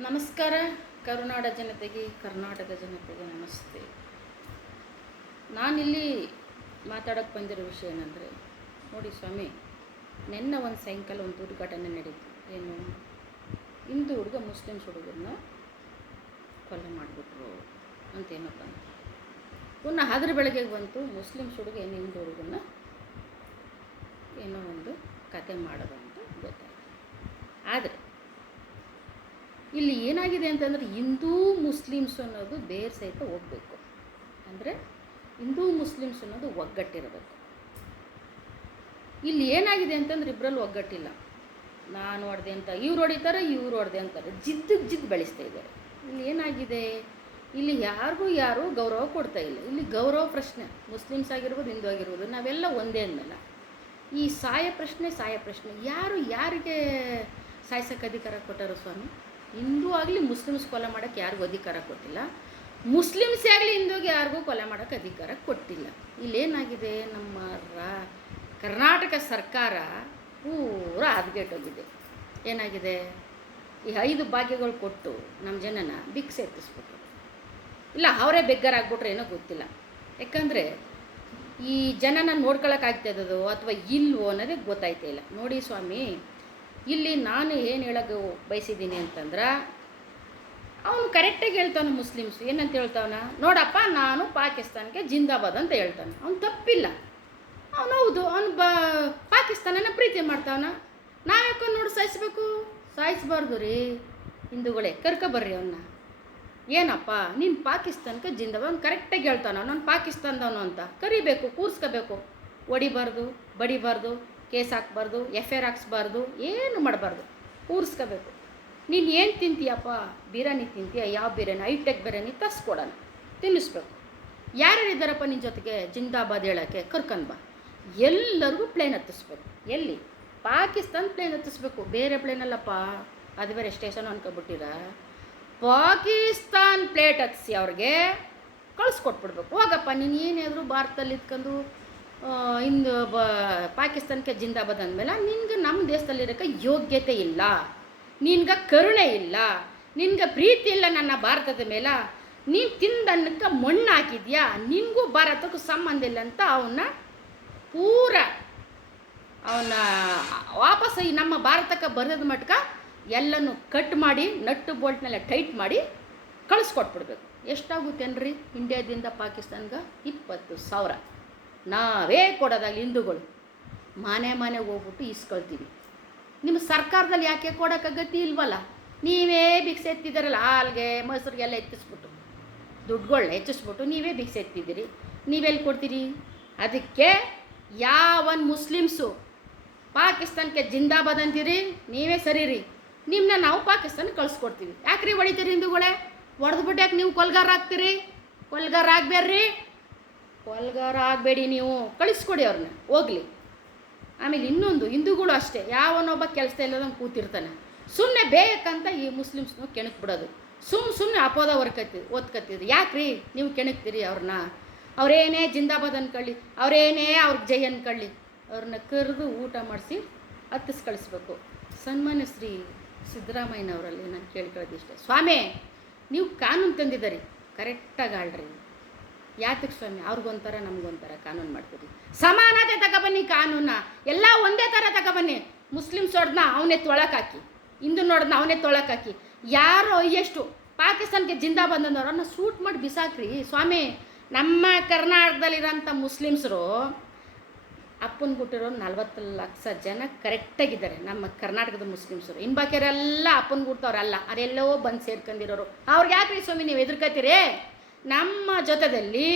ನಮಸ್ಕಾರ. ಕರುನಾಡ ಜನತೆಗೆ, ಕರ್ನಾಟಕ ಜನತೆಗೆ ನಮಸ್ತೆ. ನಾನಿಲ್ಲಿ ಮಾತಾಡೋಕ್ಕೆ ಬಂದಿರೋ ವಿಷಯ ಏನಂದರೆ, ನೋಡಿ ಸ್ವಾಮಿ, ನಿನ್ನೆ ಒಂದು ಸಾಯಂಕಾಲ ಒಂದು ದುರ್ಘಟನೆ ನಡೀತು. ಏನು? ಹಿಂದೂ ಹುಡುಗ ಮುಸ್ಲಿಮ್ಸ್ ಹುಡುಗರನ್ನ ಕೊಲೆ ಮಾಡಿಬಿಟ್ರು ಅಂತೇನಪ್ಪ ಅಂತ ಪುನಃ ಹಾದ್ರ ಬೆಳಗ್ಗೆ ಬಂತು ಮುಸ್ಲಿಮ್ಸ್ ಹುಡುಗ ಏನು ಹಿಂದೂ ಹುಡುಗನ್ನ ಏನೋ ಒಂದು ಕತೆ ಮಾಡೋದು ಅಂತ ಗೊತ್ತಾಯ್ತು. ಆದರೆ ಇಲ್ಲಿ ಏನಾಗಿದೆ ಅಂತಂದರೆ ಹಿಂದೂ ಮುಸ್ಲಿಮ್ಸ್ ಅನ್ನೋದು ಬೇರೆ ಸಹಿತ ಹೋಗಬೇಕು. ಅಂದರೆ ಹಿಂದೂ ಮುಸ್ಲಿಮ್ಸ್ ಅನ್ನೋದು ಒಗ್ಗಟ್ಟಿರಬೇಕು. ಇಲ್ಲಿ ಏನಾಗಿದೆ ಅಂತಂದ್ರೆ ಇಬ್ಬರಲ್ಲಿ ಒಗ್ಗಟ್ಟಿಲ್ಲ. ನಾನು ಹೊಡೆದೆ ಅಂತ, ಇವ್ರು ಹೊಡಿತಾರೆ, ಇವ್ರು ಹೊಡೆದೆ ಅಂತಾರೆ. ಜಿದ್ದಿಗೆ ಜಿದ್ದು ಬೆಳೆಸ್ತಾ ಇದ್ದಾರೆ. ಇಲ್ಲಿ ಏನಾಗಿದೆ? ಇಲ್ಲಿ ಯಾರಿಗೂ ಯಾರೂ ಗೌರವ ಕೊಡ್ತಾ ಇಲ್ಲ. ಇಲ್ಲಿ ಗೌರವ ಪ್ರಶ್ನೆ, ಮುಸ್ಲಿಮ್ಸ್ ಆಗಿರ್ಬೋದು, ಹಿಂದೂ ಆಗಿರ್ಬೋದು, ನಾವೆಲ್ಲ ಒಂದೇ ಅಂದಲ್ಲ. ಈ ಸಾಯ ಪ್ರಶ್ನೆ ಸಾಯ ಪ್ರಶ್ನೆ, ಯಾರು ಯಾರಿಗೆ ಸಾಯ್ಸೋಕ್ಕೆ ಅಧಿಕಾರ ಕೊಟ್ಟರು ಸ್ವಾಮಿ? ಹಿಂದೂ ಆಗಲಿ ಮುಸ್ಲಿಮ್ಸ್ ಕೊಲೆ ಮಾಡೋಕ್ಕೆ ಯಾರಿಗೂ ಅಧಿಕಾರ ಕೊಟ್ಟಿಲ್ಲ. ಮುಸ್ಲಿಮ್ಸೇ ಆಗಲಿ ಹಿಂದೂಗೆ ಯಾರಿಗೂ ಕೊಲೆ ಮಾಡೋಕ್ಕೆ ಅಧಿಕಾರ ಕೊಟ್ಟಿಲ್ಲ. ಇಲ್ಲೇನಾಗಿದೆ? ನಮ್ಮ ಕರ್ನಾಟಕ ಸರ್ಕಾರ ಪೂರ ಹದಗೆಟ್ಟೋಗಿದೆ ಏನಾಗಿದೆ? ಈ ಐದು ಭಾಗ್ಯಗಳು ಕೊಟ್ಟು ನಮ್ಮ ಜನನ ಭಿಕ್ಷೆ ಎತ್ತಿಸ್ಬಿಟ್ರು. ಇಲ್ಲ, ಅವರೇ ಬೆಗ್ಗರಾಗ್ಬಿಟ್ರೆ ಏನೋ ಗೊತ್ತಿಲ್ಲ. ಯಾಕಂದರೆ ಈ ಜನನ ನೋಡ್ಕೊಳಕ್ಕಾಗ್ತದೋ ಅಥವಾ ಇಲ್ವೋ ಅನ್ನೋದೇ ಗೊತ್ತಾಯ್ತಾ ಇಲ್ಲ. ನೋಡಿ ಸ್ವಾಮಿ ಇಲ್ಲಿ ನಾನು ಏನು ಹೇಳೋಕೆ ಬಯಸಿದ್ದೀನಿ ಅಂತಂದ್ರೆ, ಅವನು ಕರೆಕ್ಟಾಗಿ ಹೇಳ್ತಾನೆ ಮುಸ್ಲಿಮ್ಸ್. ಏನಂತ ಹೇಳ್ತಾವನ? ನೋಡಪ್ಪ, ನಾನು ಪಾಕಿಸ್ತಾನಕ್ಕೆ ಜಿಂದಾಬಾದ್ ಅಂತ ಹೇಳ್ತಾನೆ. ಅವ್ನು ತಪ್ಪಿಲ್ಲ. ಅವನು ಹೌದು, ಅವನು ಬ, ಪಾಕಿಸ್ತಾನನ ಪ್ರೀತಿ ಮಾಡ್ತಾವನ. ನಾವ್ಯಾಕೋ ನೋಡಿ ಸಾಯಿಸ್ಬೇಕು? ಸಾಯಿಸ್ಬಾರ್ದು ರೀ. ಹಿಂದೂಗಳೇ ಕರ್ಕೊಬರ್ರಿ ಅವನ್ನ ಏನಪ್ಪ, ನೀನು ಪಾಕಿಸ್ತಾನಕ್ಕೆ ಜಿಂದಾಬಾದ್ ಕರೆಕ್ಟಾಗಿ ಹೇಳ್ತಾನ. ನಾನು ಪಾಕಿಸ್ತಾನದವನು ಅಂತ. ಕರಿಬೇಕು, ಕೂರ್ಸ್ಕೋಬೇಕು. ಹೊಡಿಬಾರ್ದು ಬಡಿಬಾರ್ದು. ಕೇಸ್ ಹಾಕ್ಬಾರ್ದು ಎಫ್ ಐ ಆರ್ ಹಾಕ್ಸ್ಬಾರ್ದು, ಏನು ಮಾಡಬಾರ್ದು. ಊರಿಸ್ಕೋಬೇಕು ನೀನು ಏನು ತಿಂತೀಯಪ್ಪ? ಬಿರಿಯಾನಿ ತಿಂತೀಯ? ಯಾವ ಬಿರಿಯಾನಿ? ಐಟೆಕ್ ಬಿರಿಯಾನಿ ತರಿಸ್ಕೊಡೋಣ. ತಿನ್ನಿಸ್ಬೇಕು. ಯಾರ್ಯಾರು ಇದ್ದಾರಪ್ಪ ನಿನ್ನ ಜೊತೆಗೆ? ಜಿಂದಾಬಾದ್ ಹೇಳೋಕ್ಕೆ ಬಾ. ಎಲ್ಲರಿಗೂ ಪ್ಲೇನ್ ಹತ್ತಿಸ್ಬೇಕು. ಎಲ್ಲಿ? ಪಾಕಿಸ್ತಾನ ಪ್ಲೇನ್ ಹತ್ತಿಸ್ಬೇಕು. ಬೇರೆ ಪ್ಲೇನಲ್ಲಪ್ಪ ಅದು ಬೇರೆ ಸ್ಟೇಷನ್ ಅನ್ಕೊಬಿಟ್ಟಿರ. ಪಾಕಿಸ್ತಾನ್ ಪ್ಲೇಟ್ ಹತ್ತಿಸಿ ಅವ್ರಿಗೆ ಕಳಿಸ್ಕೊಟ್ಬಿಡ್ಬೇಕು. ಹೋಗಪ್ಪ, ನೀನು ಏನಾದರೂ ಭಾರತದಲ್ಲಿ ಇದ್ಕೊಂಡು ಇಂದು ಬ, ಪಾಕಿಸ್ತಾನಕ್ಕೆ ಜಿಂದಾಬಾದ್ ಅಂದಮೇಲೆ ನಿನ್ಗೆ ನಮ್ಮ ದೇಶದಲ್ಲಿರೋಕ್ಕೆ ಯೋಗ್ಯತೆ ಇಲ್ಲ. ನಿನ್ಗೆ ಕರುಣೆ ಇಲ್ಲ. ನಿನ್ಗೆ ಪ್ರೀತಿ ಇಲ್ಲ ನನ್ನ ಭಾರತದ ಮೇಲೆ. ನೀನು ತಿಂದನ್ನಕ್ಕೆ ಮಣ್ಣು ಹಾಕಿದ್ಯಾ ನಿನಗೂ ಭಾರತಕ್ಕೂ ಸಂಬಂಧ ಇಲ್ಲ ಅಂತ ಅವನ್ನ ಪೂರ ಅವನ ವಾಪಸ್ ಈ ನಮ್ಮ ಭಾರತಕ್ಕೆ ಬರೋದ ಮಟ್ಕ ಎಲ್ಲನೂ ಕಟ್ ಮಾಡಿ, ನಟ್ಟು ಬೋಲ್ಟ್ನೆಲ್ಲ ಟೈಟ್ ಮಾಡಿ ಕಳಿಸ್ಕೊಟ್ಬಿಡ್ಬೇಕು. ಎಷ್ಟಾಗುತ್ತೇನ್ರಿ ಇಂಡಿಯಾದಿಂದ ಪಾಕಿಸ್ತಾನ್ಗೆ ಇಪ್ಪತ್ತು ಸಾವಿರ. ನಾವೇ ಕೊಡೋದಾಗಲಿ ಹಿಂದೂಗಳು. ಮನೆ ಮನೆಗೆ ಹೋಗ್ಬಿಟ್ಟು ಇಸ್ಕೊಳ್ತೀವಿ ನಿಮ್ಮ ಸರ್ಕಾರದಲ್ಲಿ ಯಾಕೆ ಕೊಡೋಕೆ ಗತಿ ಇಲ್ವಲ್ಲ? ನೀವೇ ಭಿಕ್ಷೆ ಎತ್ತಿದ್ದೀರಲ್ಲ, ಹಾಲ್ಗೆ, ಮೊಸರಿಗೆಲ್ಲ ಎತ್ತಿಸ್ಬಿಟ್ಟು. ದುಡ್ಡುಗಳನ್ನ ಹೆಚ್ಚಿಸ್ಬಿಟ್ಟು ನೀವೇ ಭಿಕ್ಷೆ ಎತ್ತಿದ್ದೀರಿ. ನೀವೆಲ್ಲಿ ಕೊಡ್ತೀರಿ? ಅದಕ್ಕೆ ಯಾವನ್ ಮುಸ್ಲಿಮ್ಸು? ಪಾಕಿಸ್ತಾನಕ್ಕೆ ಜಿಂದಾಬಾದ್ ಅಂತೀರಿ? ನೀವೇ ಸರಿ ರೀ ನಿಮ್ಮನ್ನ ನಾವು ಪಾಕಿಸ್ತಾನಕ್ಕೆ ಕಳಿಸ್ಕೊಡ್ತೀವಿ. ಯಾಕ್ರಿ ಹೊಡಿತೀರಿ ಹಿಂದೂಗಳೇ? ಹೊಡೆದ್ಬಿಟ್ಟು ಯಾಕೆ ನೀವು ಕೊಲ್ಗಾರ ಆಗ್ತೀರಿ? ಕೊಲ್ಗಾರ ಆಗ್ಬೇಡ್ರಿ ಕೊಲ್ಗಾರ ಆಗಬೇಡಿ ನೀವು. ಕಳಿಸ್ಕೊಡಿ ಅವ್ರನ್ನ ಹೋಗ್ಲಿ. ಆಮೇಲೆ ಇನ್ನೊಂದು, ಹಿಂದೂಗಳು ಅಷ್ಟೇ. ಯಾವನೊಬ್ಬ ಕೆಲಸ ಇಲ್ಲದಂಗೆ ಕೂತಿರ್ತಾನೆ. ಸುಮ್ಮನೆ ಬೇಯಕ್ಕಂತ ಈ ಮುಸ್ಲಿಮ್ಸ್ನು ಕೆಣಕ್ ಬಿಡೋದು ಸುಮ್ಮ ಸುಮ್ಮನೆ ಅಪೋದ ಹೊರ್ಕತ್ತಿ ಯಾಕೆ ಯಾಕ್ರಿ? ನೀವು ಕೆಣಕ್ತೀರಿ ಅವ್ರನ್ನ ಅವರೇನೇ ಜಿಂದಾಬಾದ್ ಅನ್ಕೊಳ್ಳಿ ಅವರೇನೇ ಅವ್ರಿಗೆ ಜೈ ಅನ್ಕೊಳ್ಳಿ ಅವ್ರನ್ನ ಕರೆದು ಊಟ ಮಾಡಿಸಿ ಹತ್ತಿಸ್ ಕಳಿಸ್ಬೇಕು. ಸನ್ಮಾನ್ಯ ಶ್ರೀ ಸಿದ್ದರಾಮಯ್ಯನವರಲ್ಲಿ ನಾನು ಕೇಳ್ಕೊಳ್ಳೋದಿಷ್ಟೇ ಸ್ವಾಮಿ, ನೀವು ಕಾನೂನು ತಂದಿದ್ದೀರಿ. ಕರೆಕ್ಟಾಗಿ ಆಳ್ರಿ ಯಾತಕ್ಕೆ ಸ್ವಾಮಿ? ಅವ್ರಿಗೊಂಥರ, ನಮಗೊಂಥರ ಕಾನೂನು ಮಾಡ್ತೀರಿ ಸಮಾನತೆ ತಗೊಬನ್ನಿ ಕಾನೂನ. ಎಲ್ಲ ಒಂದೇ ಥರ ತಗೊಬನ್ನಿ ಮುಸ್ಲಿಮ್ಸ್ ಹೊಡೆದ್ನ ಅವನೇ ತೊಳಕಾಕಿ ಹಿಂದೂ ನೋಡಿದ್ನ ಅವನೇ ತೊಳಕಾಕಿ ಯಾರು ಎಷ್ಟು ಪಾಕಿಸ್ತಾನಕ್ಕೆ ಜಿಂದಾ ಅಂದವ್ರು ಅವ್ರನ್ನ ಸೂಟ್ ಮಾಡಿ ಬಿಸಾಕ್ರಿ. ಸ್ವಾಮಿ, ನಮ್ಮ ಕರ್ನಾಟಕದಲ್ಲಿರೋಂಥ ಮುಸ್ಲಿಮ್ಸರು ಅಪ್ಪನ ಗುಟ್ಟಿರೋ ನಲ್ವತ್ತು ಲಕ್ಷ ಜನ ಕರೆಕ್ಟಾಗಿದ್ದಾರೆ ನಮ್ಮ ಕರ್ನಾಟಕದ ಮುಸ್ಲಿಮ್ಸರು. ಇನ್ಬಾಕಿಯರೆಲ್ಲ ಅಪ್ಪನ ಗುಟ್ಟವ್ರಲ್ಲ ಅದೆಲ್ಲೋ ಬಂದು ಸೇರ್ಕೊಂಡಿರೋರು. ಅವ್ರಿಗೆ ಯಾಕ್ರಿ ಸ್ವಾಮಿ ನೀವು ಎದುರ್ಕತ್ತೀರಿ? ನಮ್ಮ ಜೊತೆಯಲ್ಲಿ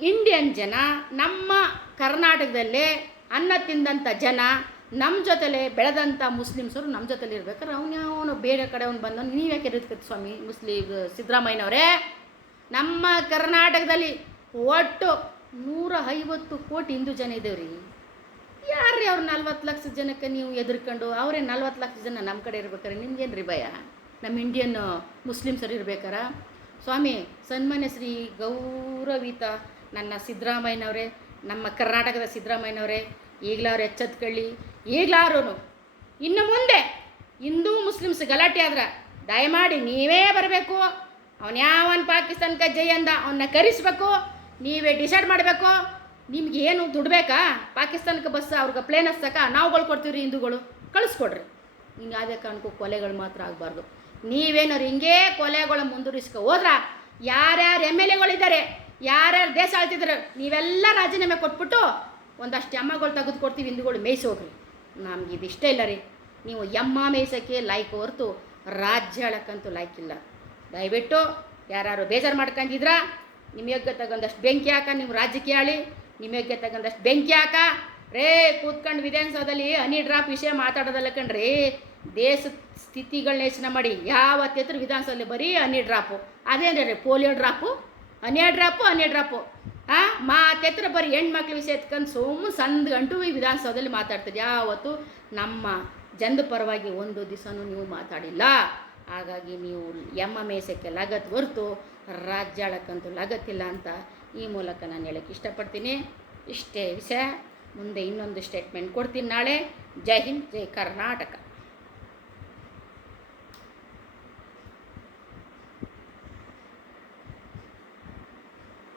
ಇಂಡಿಯನ್ ಜನ, ನಮ್ಮ ಕರ್ನಾಟಕದಲ್ಲೇ ಅನ್ನ ತಿಂದಂಥ ಜನ ನಮ್ಮ ಜೊತೆಲೆ ಬೆಳೆದಂಥ ಮುಸ್ಲಿಮ್ಸರು ನಮ್ಮ ಜೊತೆಲಿ ಇರ್ಬೇಕಾದ್ರೆ ಅವ್ನು ಯಾವನು ಬೇರೆ ಕಡೆ ಅವ್ನು ಬಂದವನು ನೀವು ಯಾಕೆ ಎದುರ್ಕತ್ತಿ ಸ್ವಾಮಿ ಮುಸ್ಲಿಮ್ ಸಿದ್ದರಾಮಯ್ಯನವರೇ? ನಮ್ಮ ಕರ್ನಾಟಕದಲ್ಲಿ ಒಟ್ಟು ನೂರ ಐವತ್ತು ಕೋಟಿ ಹಿಂದೂ ಜನ ಇದ್ದೇವ್ರಿ. ಯಾರ್ರೀ ಅವ್ರು ನಲ್ವತ್ತು ಲಕ್ಷ ಜನಕ್ಕೆ ನೀವು ಎದುರ್ಕೊಂಡು? ಅವರೇ ನಲ್ವತ್ತು ಲಕ್ಷ ಜನ ನಮ್ಮ ಕಡೆ ಇರ್ಬೇಕಾರೆ ನಿಮ್ಗೇನು ರೀ ಭಯ? ನಮ್ಮ ಇಂಡಿಯನ್ ಮುಸ್ಲಿಮ್ಸರು ಇರ್ಬೇಕಾರ? ಸ್ವಾಮಿ, ಸನ್ಮಾನ್ಯ ಶ್ರೀ ಗೌರವಿತ ನನ್ನ ಸಿದ್ದರಾಮಯ್ಯನವರೇ, ನಮ್ಮ ಕರ್ನಾಟಕದ ಸಿದ್ದರಾಮಯ್ಯನವರೇ, ಈಗಲಾರ ಎಚ್ಚೆತ್ಕೊಳ್ಳಿ ಈಗಲಾರು ಇನ್ನು ಮುಂದೆ ಹಿಂದೂ ಮುಸ್ಲಿಮ್ಸ್ ಗಲಾಟೆ ಆದ್ರೆ ದಯಮಾಡಿ ನೀವೇ ಬರಬೇಕು. ಅವನು ಯಾವನ್ ಪಾಕಿಸ್ತಾನಕ್ಕೆ ಜೈ ಅಂದ ಅವನ್ನ ಕರೆಸ್ಬೇಕು. ನೀವೇ ಡಿಸೈಡ್ ಮಾಡಬೇಕು. ನಿಮ್ಗೆ ಏನು ದುಡ್ಬೇಕಾ? ಪಾಕಿಸ್ತಾನಕ್ಕೆ ಬಸ್, ಅವ್ರಿಗೆ ಪ್ಲೇನ್ ಹಚ್ಚಕ ನಾವುಗಳು ಕೊಡ್ತೀವಿ ಹಿಂದೂಗಳು. ಕಳಿಸ್ಕೊಡ್ರಿ. ಹಿಂಗೆ ಯಾವುದೇ ಕಾರಣಕ್ಕೂ ಕೊಲೆಗಳು ಮಾತ್ರ ಆಗಬಾರ್ದು. ನೀವೇನಾರು ಹಿಂಗೇ ಕೊಲೆಗಳು ಮುಂದುವರಿಸ್ಕೊ ಹೋದ್ರ, ಯಾರ್ಯಾರು ಎಂ ಎಲ್ ಎಗಳಿದ್ದಾರೆ, ಯಾರ್ಯಾರು ದೇಶ ಆಳ್ತಿದ್ದಾರೆ, ನೀವೆಲ್ಲ ರಾಜೀನಾಮೆ ಕೊಟ್ಬಿಟ್ಟು ಒಂದಷ್ಟು ಎಮ್ಮಗಳು ತೆಗೆದು ಕೊಡ್ತೀವಿ ಹಿಂದೂಗಳು ಮೇಯಿಸೋಗ್ರಿ ನಮ್ಗೆ ಇದು ಇಷ್ಟ ಇಲ್ಲ ರೀ. ನೀವು ಎಮ್ಮ ಮೇಯಿಸೋಕ್ಕೆ ಲಾಯ್ಕ್ ಹೊರತು ರಾಜ್ಯ ಹೇಳಕ್ಕಂತೂ ಲಾಯ್ಕ್ ಇಲ್ಲ. ದಯವಿಟ್ಟು ಯಾರು ಬೇಜಾರು ಮಾಡ್ಕೊಂಡಿದ್ರ, ನಿಮ್ಮ ಯೋಗ್ಯ ತಗೊಂಡಷ್ಟು ಬೆಂಕಿ ಹಾಕ, ನೀವು ರಾಜ್ಯಕ್ಕೆ ಆಳಿ, ನಿಮ್ಮ ಯೋಗ್ಯ ತಗೊಂಡಷ್ಟು ಬೆಂಕಿ ಹಾಕ. ರೇ, ಕೂತ್ಕೊಂಡು ವಿಧಾನಸೌಧದಲ್ಲಿ ಹನಿ ಡ್ರಾಪ್ ವಿಷಯ ಮಾತಾಡೋದಲ್ಲ ಕಣ್ರಿ. ದೇಶದ ಸ್ಥಿತಿಗಳನ್ನ ಯೋಚನೆ ಮಾಡಿ. ಯಾವ ಯಾವತ್ತಿದ್ರು ವಿಧಾನಸಭೆಯಲ್ಲಿ ಬರೀ ಹನಿ ಡ್ರಾಪು ಅದೇನು ಪೋಲಿಯೋ ಡ್ರಾಪು ಹನಿ ಡ್ರಾಪು ಹನಿ ಡ್ರಾಪು ಹಾಂ ಮಾತೆತ್ರ ಬರೀ ಹೆಣ್ಮಕ್ಳ ವಿಷಯ ಎತ್ಕೊಂಡು ಸೋಮು ಸಂದ್ ಗಂಟು ಈ ವಿಧಾನಸೌಧದಲ್ಲಿ ಮಾತಾಡ್ತದೆ ಯಾವತ್ತು ನಮ್ಮ ಜನದ ಪರವಾಗಿ ಒಂದು ದಿವಸನೂ ನೀವು ಮಾತಾಡಿಲ್ಲ. ಹಾಗಾಗಿ ನೀವು ಎಮ್ಮ ಮೇಸಕ್ಕೆ ಲಗತ್ ಹೊರ್ತು ರಾಜ್ಯಾಳಕ್ಕಂತೂ ಲಗತ್ತಿಲ್ಲ ಅಂತ ಈ ಮೂಲಕ ನಾನು ಹೇಳಕ್ಕೆ ಇಷ್ಟಪಡ್ತೀನಿ. ಇಷ್ಟೇ ವಿಷಯ. ಮುಂದೆ ಇನ್ನೊಂದು ಸ್ಟೇಟ್ಮೆಂಟ್ ಕೊಡ್ತೀನಿ ನಾಳೆ. ಜೈ ಹಿಂದ್, ಜೈ ಕರ್ನಾಟಕ.